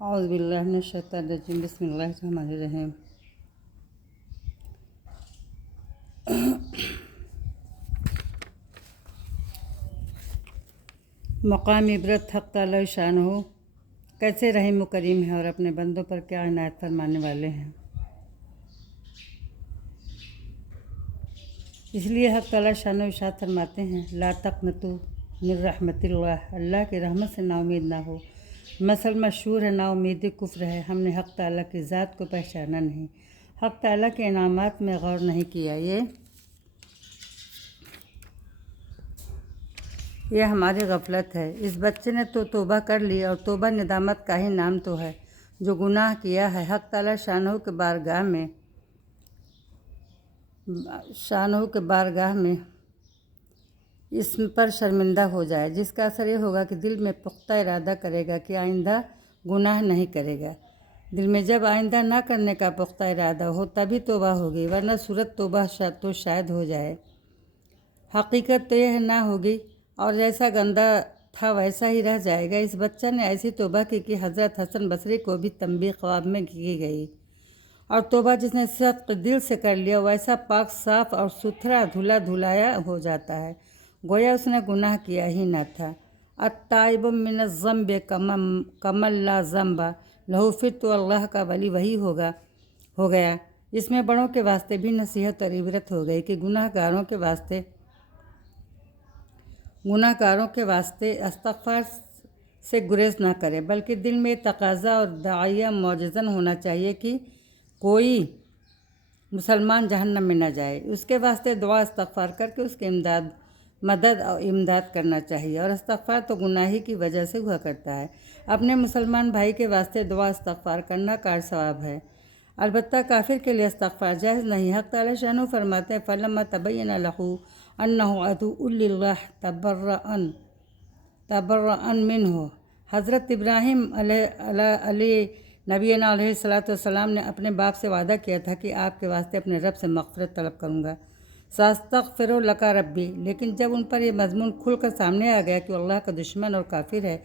اعوذ باللہ من الشیطان الرجیم بسم اللہ الرحمن الرحیم۔ مقام عبرت حق تعالی شانہ کیسے رحیم و کریم ہے اور اپنے بندوں پر کیا عنایت فرمانے والے ہیں۔ اس لیے حق تعالی شانہ ارشاد فرماتے ہیں لا تقنطوا من رحمت اللہ، اللہ کی رحمت سے نا امید نہ ہو۔ مثل مشہور ہے، نا امیدی کفر ہے۔ ہم نے حق تعالیٰ کی ذات کو پہچانا نہیں، حق تعالیٰ کے انعامات میں غور نہیں کیا۔ یہ ہماری غفلت ہے۔ اس بچے نے تو توبہ کر لی، اور توبہ ندامت کا ہی نام تو ہے۔ جو گناہ کیا ہے حق تعالیٰ شانہ کے بارگاہ میں اس پر شرمندہ ہو جائے، جس کا اثر یہ ہوگا کہ دل میں پختہ ارادہ کرے گا کہ آئندہ گناہ نہیں کرے گا۔ دل میں جب آئندہ نہ کرنے کا پختہ ارادہ ہو تبھی توبہ ہوگی، ورنہ صورت توبہ تو شاید ہو جائے، حقیقت تو یہ نہ ہوگی، اور جیسا گندہ تھا ویسا ہی رہ جائے گا۔ اس بچہ نے ایسی توبہ کی کہ حضرت حسن بصری کو بھی تنبیہ خواب میں کی گئی، اور توبہ جس نے صدق دل سے کر لیا ویسا پاک صاف اور ستھرا دھلا دھلایا ہو جاتا ہے، گویا اس نے گناہ کیا ہی نہ تھا۔ التائب من الذنب کمن لا ذنب لہ، پھر تو اللہ کا ولی وہی ہو گیا۔ اس میں بڑوں کے واسطے بھی نصیحت اور عبرت ہو گئی کہ گناہ گاروں کے واسطے استغفار سے گریز نہ کرے، بلکہ دل میں تقاضا اور داعیہ معجزن ہونا چاہیے کہ کوئی مسلمان جہنم میں نہ جائے۔ اس کے واسطے دعا استغفار کر کے اس کے مدد اور امداد کرنا چاہیے، اور استغفار تو گناہی کی وجہ سے ہوا کرتا ہے۔ اپنے مسلمان بھائی کے واسطے دعا استغفار کرنا کار ثواب ہے، البتہ کافر کے لیے استغفار جائز نہیں۔ حق تعالی شانہ فرماتے ہیں فَلَمَّا تَبَيَّنَ لَهُ أَنَّهُ عَدُوٌّ لِلَّهِ تَبَرَّأَ مِنْهُ۔ حضرت ابراہیم علیہ نبینا علیہ السلام نے اپنے باپ سے وعدہ کیا تھا کہ آپ کے واسطے اپنے رب سے مغفرت طلب کروں گا، ساستغفر لک ربی، لیکن جب ان پر یہ مضمون کھل کر سامنے آ گیا کہ وہ اللہ کا دشمن اور کافر ہے،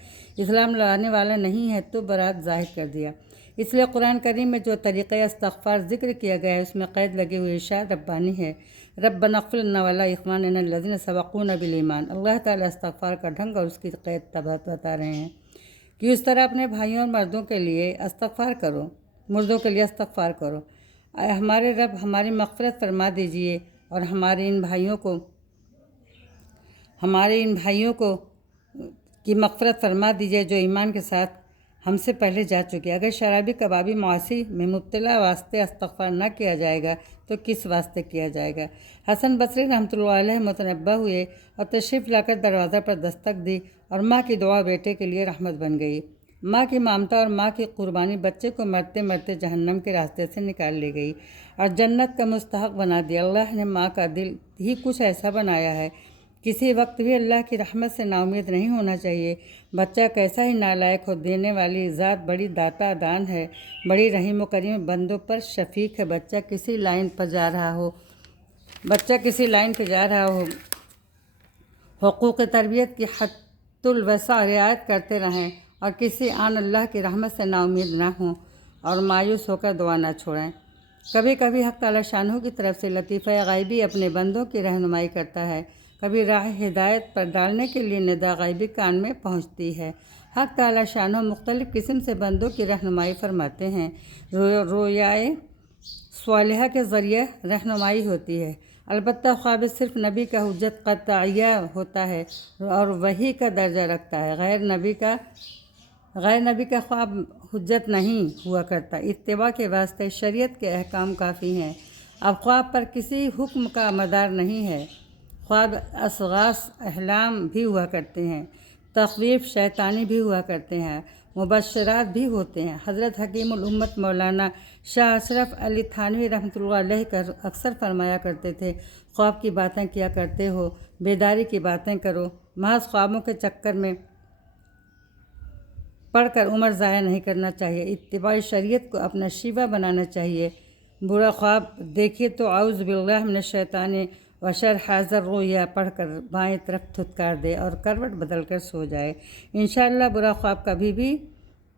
اسلام لانے والا نہیں ہے، تو برات ظاہر کر دیا۔ اس لیے قرآن کریم میں جو طریقہ استغفار ذکر کیا گیا ہے اس میں قید لگے ہوئے ارشاد ربانی ہے ربنا اغفر لنا ولاخواننا الذین سبقونا بالایمان۔ اللہ تعالیٰ استغفار کا ڈھنگ اور اس کی قید بتا رہے ہیں کہ اس طرح اپنے بھائیوں اور مردوں کے لیے استغفار کرو۔ اے ہمارے رب، ہماری مغفرت فرما دیجئے، اور ہمارے ان بھائیوں کو کی مغفرت فرما دیجئے جو ایمان کے ساتھ ہم سے پہلے جا چکے۔ اگر شرابی کبابی معاصی میں مبتلا واسطے استغفار نہ کیا جائے گا تو کس واسطے کیا جائے گا؟ حسن بصری رحمۃ اللہ علیہ متنبہ ہوئے اور تشریف لا کر دروازہ پر دستک دی، اور ماں کی دعا بیٹے کے لیے رحمت بن گئی۔ ماں کی ممتا اور ماں کی قربانی بچے کو مرتے مرتے جہنم کے راستے سے نکال لے گئی اور جنت کا مستحق بنا دیا۔ اللہ نے ماں کا دل ہی کچھ ایسا بنایا ہے، کسی وقت بھی اللہ کی رحمت سے نا امید نہیں ہونا چاہیے۔ بچہ کیسا ہی نالائق ہو، دینے والی ذات بڑی داتا دان ہے، بڑی رحیم و کریم، بندوں پر شفیق ہے۔ بچہ کسی لائن پہ جا رہا ہو، حقوق تربیت کی حد الوسع رعایت کرتے رہیں، اور کسی آن اللہ کی رحمت سے نا امید نہ ہوں اور مایوس ہو کر دعا نہ چھوڑیں۔ کبھی کبھی حق تعالی شانہ کی طرف سے لطیفہ غیبی اپنے بندوں کی رہنمائی کرتا ہے، کبھی راہ ہدایت پر ڈالنے کے لیے ندا غیبی کان میں پہنچتی ہے۔ حق تعالی شانہ مختلف قسم سے بندوں کی رہنمائی فرماتے ہیں۔ رویائے صالحہ کے ذریعے رہنمائی ہوتی ہے، البتہ خواب صرف نبی کا حجت قطعیہ ہوتا ہے اور وحی کا درجہ رکھتا ہے، غیر نبی کا خواب حجت نہیں ہوا کرتا۔ اتباع کے واسطے شریعت کے احکام کافی ہیں۔ اب خواب پر کسی حکم کا مدار نہیں ہے، خواب اصغاث احلام بھی ہوا کرتے ہیں، تخویف شیطانی بھی ہوا کرتے ہیں، مبشرات بھی ہوتے ہیں۔ حضرت حکیم الامت مولانا شاہ اشرف علی تھانوی رحمۃ اللہ علیہ اکثر فرمایا کرتے تھے خواب کی باتیں کیا کرتے ہو، بیداری کی باتیں کرو، محض خوابوں کے چکر میں پڑھ کر عمر ضائع نہیں کرنا چاہیے، اتباع شریعت کو اپنا شیوا بنانا چاہیے۔ برا خواب دیکھیے تو اعوذ باللہ من الشیطان وشر حاضر رویا پڑھ کر بائیں طرف دھتکار دے اور کروٹ بدل کر سو جائے۔ انشاءاللہ برا خواب کبھی بھی